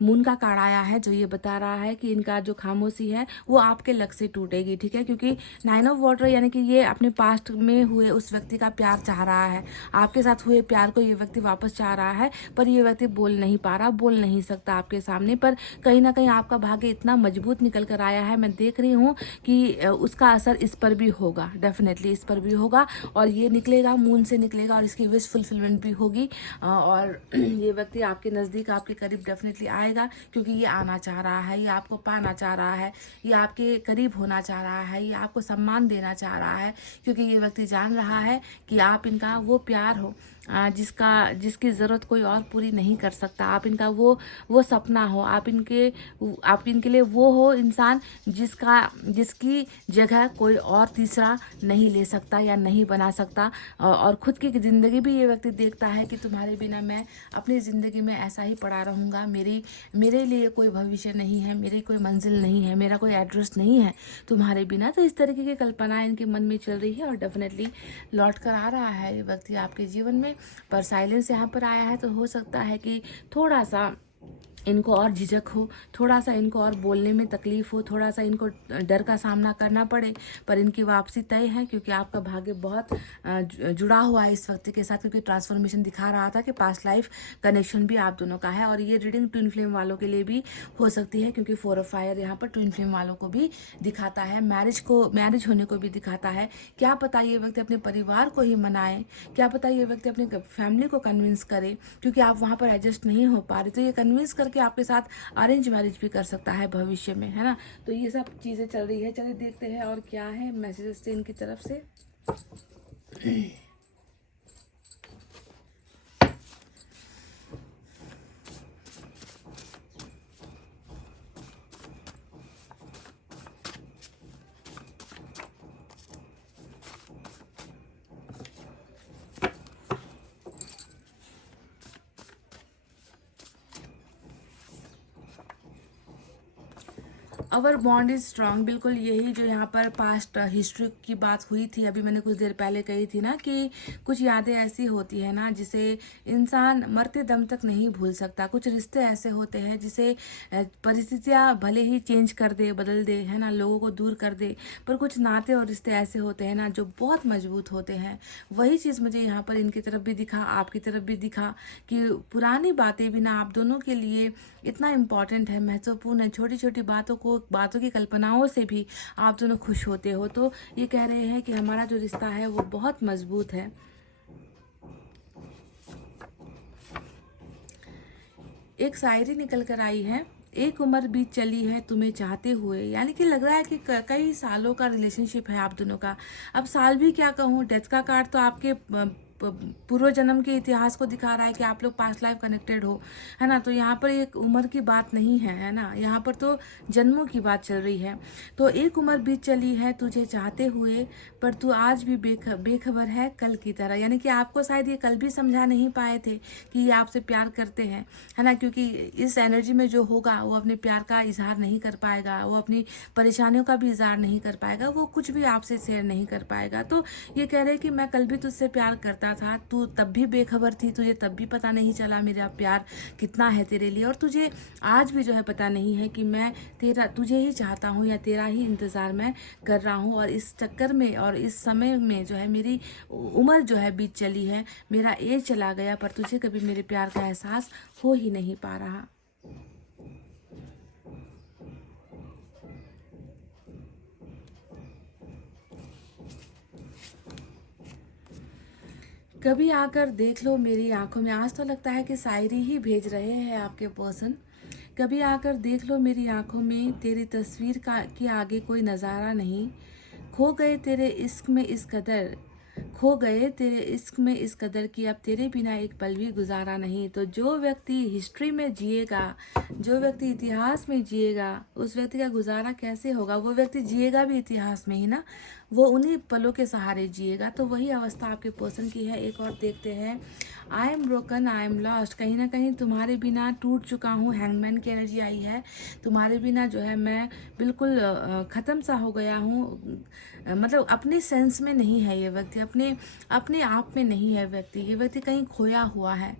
मून का कार्ड आया है, जो ये बता रहा है कि इनका जो खामोशी है वो आपके लक से टूटेगी, ठीक है। क्योंकि 9 ऑफ वाटर यानी कि ये अपने पास्ट में हुए उस व्यक्ति का प्यार चाह रहा है, आपके साथ हुए प्यार को ये व्यक्ति वापस चाह रहा है, पर ये व्यक्ति बोल नहीं पा रहा, बोल नहीं सकता आपके सामने। पर कहीं ना कहीं आपका भाग्य इतना मजबूत निकल कर आया है, मैं देख रही हूँ कि उसका असर इस पर भी होगा, डेफिनेटली इस पर भी होगा, और ये निकलेगा, मून से निकलेगा, और इसकी विश फुलफिलमेंट भी होगी। और ये व्यक्ति आपके नज़दीक, आपके करीब डेफिनेटली आएगा, क्योंकि ये आना चाह रहा है, ये आपको पाना चाह रहा है, ये आपके करीब होना चाह रहा है, ये आपको सम्मान देना चाह रहा है, क्योंकि ये व्यक्ति जान रहा है कि आप इनका वो प्यार हो जिसकी ज़रूरत कोई और पूरी नहीं कर सकता। आप इनका वो सपना हो, आप इनके लिए वो हो इंसान जिसकी जगह कोई और तीसरा नहीं ले सकता या नहीं बना सकता। और खुद की ज़िंदगी भी ये व्यक्ति देखता है कि तुम्हारे बिना मैं अपनी ज़िंदगी में ऐसा ही पड़ा रहूँगा, मेरे लिए कोई भविष्य नहीं है, मेरी कोई मंजिल नहीं है, मेरा कोई एड्रेस नहीं है तुम्हारे बिना। तो इस तरीके की कल्पनाएं इनके मन में चल रही है, और डेफिनेटली लौट कर आ रहा है ये व्यक्ति आपके जीवन में। पर साइलेंस यहाँ पर आया है, तो हो सकता है कि थोड़ा सा इनको और झिझक हो, थोड़ा सा इनको और बोलने में तकलीफ हो, थोड़ा सा इनको डर का सामना करना पड़े, पर इनकी वापसी तय है, क्योंकि आपका भाग्य बहुत जुड़ा हुआ है इस व्यक्ति के साथ, क्योंकि ट्रांसफॉर्मेशन दिखा रहा था कि पास्ट लाइफ कनेक्शन भी आप दोनों का है। और ये रीडिंग ट्विन फ्लेम वालों के लिए भी हो सकती है, क्योंकि 4 ऑफ फायर यहाँ पर ट्विन फ्लेम वालों को भी दिखाता है, मैरिज होने को भी दिखाता है। क्या पता ये व्यक्ति अपने परिवार को ही मनाए, क्या पता ये व्यक्ति अपने फैमिली को कन्विंस करे, क्योंकि आप वहाँ पर एडजस्ट नहीं हो पा रहे, तो ये कन्विंस करके आपके साथ अरेंज मैरिज भी कर सकता है भविष्य में, है ना। तो ये सब चीज़ें चल रही है। चलिए देखते हैं और क्या है मैसेजेस से इनकी तरफ से। आवर बॉन्ड इज स्ट्रांग, बिल्कुल यही जो यहाँ पर पास्ट हिस्ट्री की बात हुई थी, अभी मैंने कुछ देर पहले कही थी ना कि कुछ यादें ऐसी होती है ना जिसे इंसान मरते दम तक नहीं भूल सकता। कुछ रिश्ते ऐसे होते हैं जिसे परिस्थितियाँ भले ही चेंज कर दे, बदल दे, है ना, लोगों को दूर कर दे, पर कुछ नाते और रिश्ते ऐसे होते हैं ना जो बहुत मजबूत होते हैं। वही चीज़ मुझे यहाँ पर इनकी तरफ भी दिखा, आपकी तरफ भी दिखा कि पुरानी बातें भी ना आप दोनों के लिए इतना इम्पॉर्टेंट है, महत्वपूर्ण है। छोटी छोटी बातों की कल्पनाओं से भी आप दोनों खुश होते हो। तो ये कह रहे हैं कि हमारा जो रिश्ता है वो बहुत मजबूत है। एक शायरी निकल कर आई है, एक उम्र बीत चली है तुम्हें चाहते हुए, यानी कि लग रहा है कि कई सालों का रिलेशनशिप है आप दोनों का। अब साल भी क्या कहूँ, डेथ का कार्ड तो आपके पूर्व जन्म के इतिहास को दिखा रहा है कि आप लोग पास्ट लाइफ कनेक्टेड हो, है ना। तो यहाँ पर एक उम्र की बात नहीं है ना, यहाँ पर तो जन्मों की बात चल रही है। तो एक उम्र बीत चली है तुझे चाहते हुए, पर तू आज भी बेखबर है कल की तरह, यानी कि आपको शायद ये कल भी समझा नहीं पाए थे कि ये आपसे प्यार करते हैं, है ना, क्योंकि इस एनर्जी में जो होगा वो अपने प्यार का इजहार नहीं कर पाएगा, वो अपनी परेशानियों का भी इजहार नहीं कर पाएगा, वो कुछ भी आपसे शेयर नहीं कर पाएगा। तो ये कह रहे कि मैं कल भी तुझसे प्यार करता था, तू तब भी बेखबर थी, तुझे तब भी पता नहीं चला मेरा प्यार कितना है तेरे लिए, और तुझे आज भी जो है पता नहीं है कि मैं तुझे ही चाहता हूँ या तेरा ही इंतज़ार मैं कर रहा हूँ। और इस चक्कर में और इस समय में जो है मेरी उम्र जो है बीत चली है, मेरा एज चला गया, पर तुझे कभी मेरे प्यार का एहसास हो ही नहीं पा रहा। कभी आकर देख लो मेरी आंखों में, आज तो लगता है कि शायरी ही भेज रहे हैं आपके पर्सन। कभी आकर देख लो मेरी आंखों में, तेरी तस्वीर के आगे कोई नज़ारा नहीं, खो गए तेरे इश्क में इस कदर, खो गए तेरे इश्क में इस कदर कि अब तेरे बिना एक पल भी गुजारा नहीं। तो जो व्यक्ति हिस्ट्री में जिएगा, जो व्यक्ति इतिहास में जिएगा, उस व्यक्ति का गुजारा कैसे होगा? वो व्यक्ति जिएगा भी इतिहास में ही ना, वो उन्हीं पलों के सहारे जिएगा। तो वही अवस्था आपके पर्सन की है। एक और देखते हैं, I am broken I am lost, कहीं ना कहीं तुम्हारे बिना टूट चुका हूँ। हैंगमैन की एनर्जी आई है, तुम्हारे बिना जो है मैं बिल्कुल ख़त्म सा हो गया हूँ। मतलब अपने सेंस में नहीं है ये व्यक्ति, अपने आप में नहीं है व्यक्ति, ये व्यक्ति कहीं खोया हुआ है।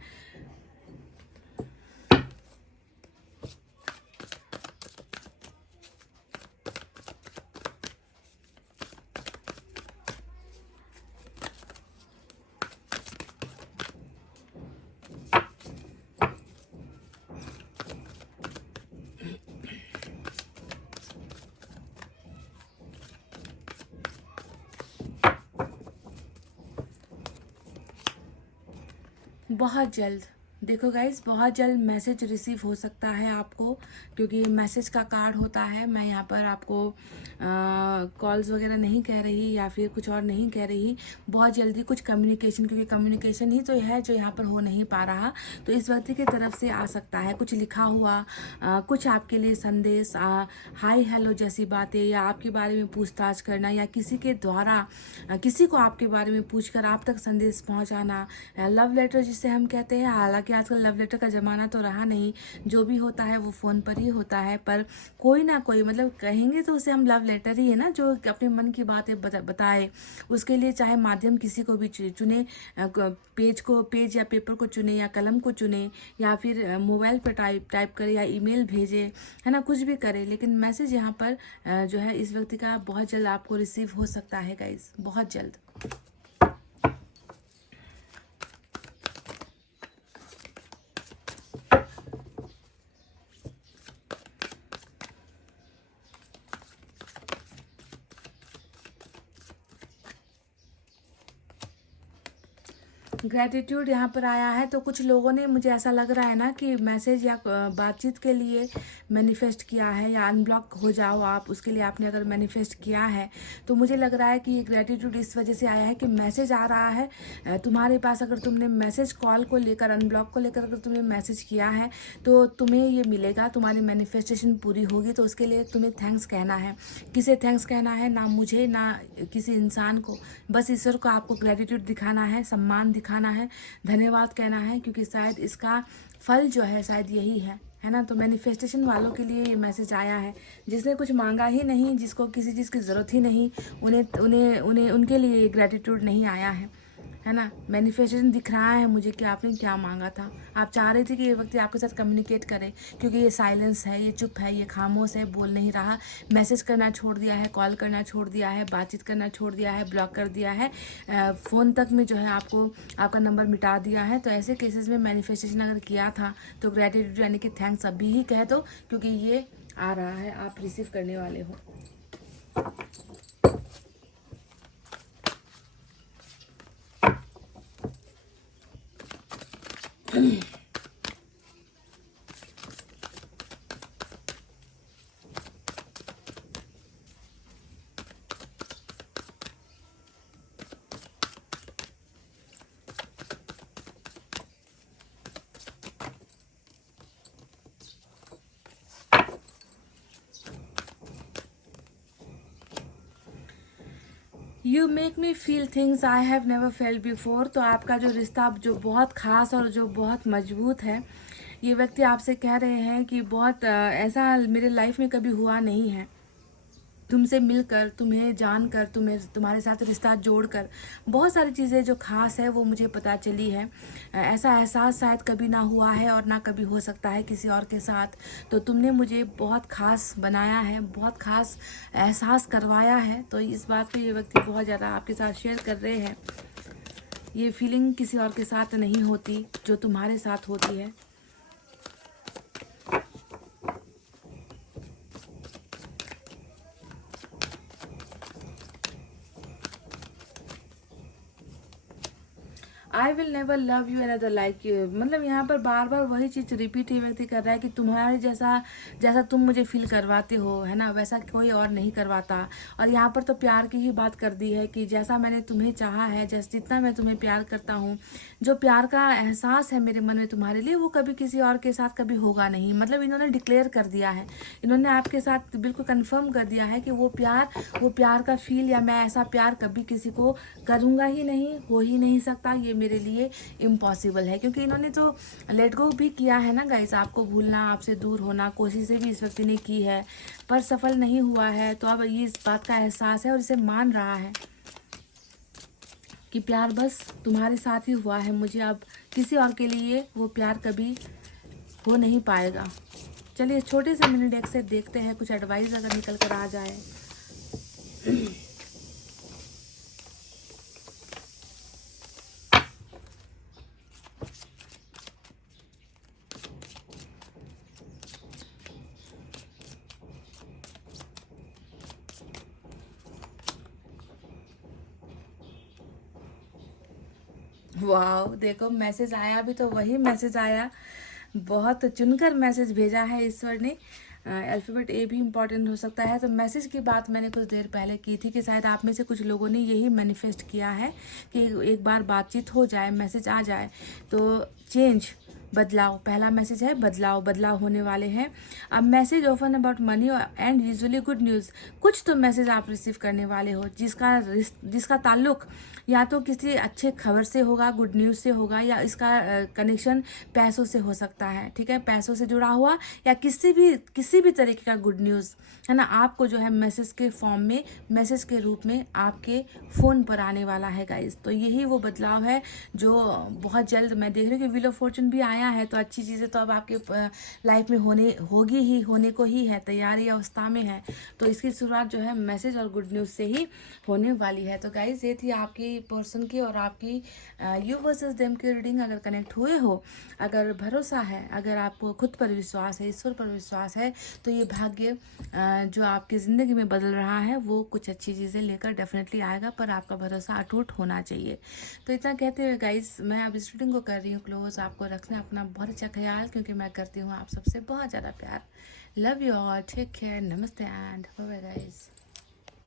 बहुत जल्द देखो गाइस, बहुत जल्द मैसेज रिसीव हो सकता है आपको, क्योंकि मैसेज का कार्ड होता है। मैं यहाँ पर आपको कॉल्स वगैरह नहीं कह रही या फिर कुछ और नहीं कह रही। बहुत जल्दी कुछ कम्युनिकेशन, क्योंकि कम्युनिकेशन ही तो है जो यहाँ पर हो नहीं पा रहा, तो इस व्यक्ति की तरफ से आ सकता है कुछ लिखा हुआ, कुछ आपके लिए संदेश, हाय हेलो जैसी बातें, या आपके बारे में पूछताछ करना, या किसी के द्वारा किसी को आपके बारे में पूछकर आप तक संदेश पहुँचाना। लव लेटर जिसे हम कहते हैं, हालांकि आजकल लव लेटर का ज़माना तो रहा नहीं, जो भी होता है वो फ़ोन पर ही होता है, पर कोई ना कोई, मतलब कहेंगे तो उसे हम लव लेटर ही है ना, जो अपने मन की बातें बताए। उसके लिए चाहे माध्यम किसी को भी चुने, पेज या पेपर को चुने, या कलम को चुने, या फिर मोबाइल पर टाइप करे, या ईमेल भेजे, है ना, कुछ भी करे, लेकिन मैसेज यहाँ पर जो है इस व्यक्ति का बहुत जल्द आपको रिसीव हो सकता है गाइज, बहुत जल्द। ग्रैटिट्यूड यहाँ पर आया है, तो कुछ लोगों ने, मुझे ऐसा लग रहा है ना कि मैसेज या बातचीत के लिए मैनिफेस्ट किया है, या अनब्लॉक हो जाओ आप, उसके लिए आपने अगर मैनिफेस्ट किया है, तो मुझे लग रहा है कि ये ग्रैटिट्यूड इस वजह से आया है कि मैसेज आ रहा है तुम्हारे पास। अगर तुमने मैसेज कॉल को लेकर, अनब्लॉक को लेकर अगर तुमने मैसेज किया है, तो तुम्हें ये मिलेगा, तुम्हारी मैनिफेस्टेशन पूरी होगी। तो उसके लिए तुम्हें थैंक्स कहना है। किसे थैंक्स कहना है? ना मुझे, ना किसी इंसान को, बस ईश्वर को आपको ग्रैटिट्यूड दिखाना है, सम्मान दिखाना है, धन्यवाद कहना है, क्योंकि शायद इसका फल जो है शायद यही है है ना। तो मैनिफेस्टेशन वालों के लिए ये मैसेज आया है, जिसने कुछ मांगा ही नहीं, जिसको किसी चीज़ की ज़रूरत ही नहीं, उन्हें उन्हें उन्हें उनके लिए ये ग्रेटिट्यूड नहीं आया है ना। मैनिफेस्टेशन दिख रहा है मुझे कि आपने क्या मांगा था। आप चाह रहे थे कि ये व्यक्ति आपके साथ कम्युनिकेट करे, क्योंकि ये साइलेंस है, ये चुप है, ये खामोश है, बोल नहीं रहा, मैसेज करना छोड़ दिया है, कॉल करना छोड़ दिया है, बातचीत करना छोड़ दिया है, ब्लॉक कर दिया है, फ़ोन तक में जो है आपको आपका नंबर मिटा दिया है। तो ऐसे केसेस में मैनिफेस्टेशन अगर किया था तो ग्रेटिट्यूड यानी कि थैंक्स अभी ही कह दो, क्योंकि ये आ रहा है, आप रिसीव करने वाले हो। You make me feel things I have never felt before. तो आपका जो रिश्ता जो बहुत ख़ास और जो बहुत मजबूत है, ये व्यक्ति आपसे कह रहे हैं कि बहुत ऐसा मेरे लाइफ में कभी हुआ नहीं है। तुमसे मिलकर, तुम्हें जानकर, तुम्हारे साथ रिश्ता जोड़कर बहुत सारी चीज़ें जो ख़ास है वो मुझे पता चली है। ऐसा एहसास शायद कभी ना हुआ है और ना कभी हो सकता है किसी और के साथ। तो तुमने मुझे बहुत ख़ास बनाया है, बहुत ख़ास एहसास करवाया है। तो इस बात को ये व्यक्ति बहुत ज़्यादा आपके साथ शेयर कर रहे हैं। ये फीलिंग किसी और के साथ नहीं होती जो तुम्हारे साथ होती है। I will never love you another like you. मतलब यहाँ पर बार बार वही चीज़ रिपीट ये व्यक्ति कर रहा है कि तुम्हारे जैसा तुम मुझे फील करवाते हो, है ना, वैसा कोई और नहीं करवाता। और यहाँ पर तो प्यार की ही बात कर दी है कि जैसा मैंने तुम्हें चाहा है, जैसे जितना मैं तुम्हें प्यार करता हूँ, जो प्यार का एहसास है मेरे मन में तुम्हारे लिए, वो कभी किसी और के साथ कभी होगा नहीं। मतलब इन्होंने डिक्लेयर कर दिया है, इन्होंने आपके साथ बिल्कुल कन्फर्म कर दिया है कि वो प्यार का फील, या मैं ऐसा प्यार कभी किसी को करूँगा ही नहीं, हो ही नहीं सकता, ये मेरे लिए इम्पॉसिबल है। क्योंकि इन्होंने तो लेट गो भी किया है ना गाइस, आपको भूलना, आपसे दूर होना, कोशिशें भी इस व्यक्ति ने की है पर सफल नहीं हुआ है। तो अब ये इस बात का एहसास है और इसे मान रहा है कि प्यार बस तुम्हारे साथ ही हुआ है, मुझे अब किसी और के लिए वो प्यार कभी हो नहीं पाएगा। चलिए छोटे से मिनी डेक से देखते हैं कुछ एडवाइस अगर निकल कर आ जाए। वाह, देखो मैसेज आया भी तो वही मैसेज आया, बहुत चुनकर मैसेज भेजा है ईश्वर ने। अल्फ़ाबेट ए भी इम्पॉर्टेंट हो सकता है। तो मैसेज की बात मैंने कुछ देर पहले की थी कि शायद आप में से कुछ लोगों ने यही मैनिफेस्ट किया है कि एक बार बातचीत हो जाए, मैसेज आ जाए तो चेंज, बदलाव। पहला मैसेज है बदलाव होने वाले हैं। अब message often about money and usually good news. कुछ तो मैसेज आप रिसीव करने वाले हो जिसका ताल्लुक या तो किसी अच्छे खबर से होगा, गुड न्यूज़ से होगा, या इसका कनेक्शन पैसों से हो सकता है। ठीक है, पैसों से जुड़ा हुआ या किसी भी तरीके का गुड न्यूज़, है ना, आपको जो है मैसेज के फॉर्म में, मैसेज के रूप में आपके फ़ोन पर आने वाला है गाइस। तो यही वो बदलाव है जो बहुत जल्द, मैं देख रही हूँ कि व्हील ऑफ फॉर्चून भी आया है। तो अच्छी चीज़ें तो अब आपके लाइफ में होने को ही है, तैयारी अवस्था में है। तो इसकी शुरुआत जो है मैसेज और गुड न्यूज़ से ही होने वाली है। तो गाइस ये थी आपकी पर्सन की और आपकी यू वर्सेस देम की रीडिंग। अगर कनेक्ट हुए हो, अगर भरोसा है, अगर आपको खुद पर विश्वास है, ईश्वर पर विश्वास है, तो ये भाग्य जो आपकी ज़िंदगी में बदल रहा है वो कुछ अच्छी चीज़ें लेकर डेफिनेटली आएगा, पर आपका भरोसा अटूट होना चाहिए। तो इतना कहते हुए गाइस मैं अब इस रीडिंग को कर रही हूँ क्लोज। आपको रखना अपना बहुत अच्छा ख्याल, क्योंकि मैं करती हूँ आप सबसे बहुत ज़्यादा प्यार। Love you all, take care, नमस्ते एंड बाय बाय गाइस।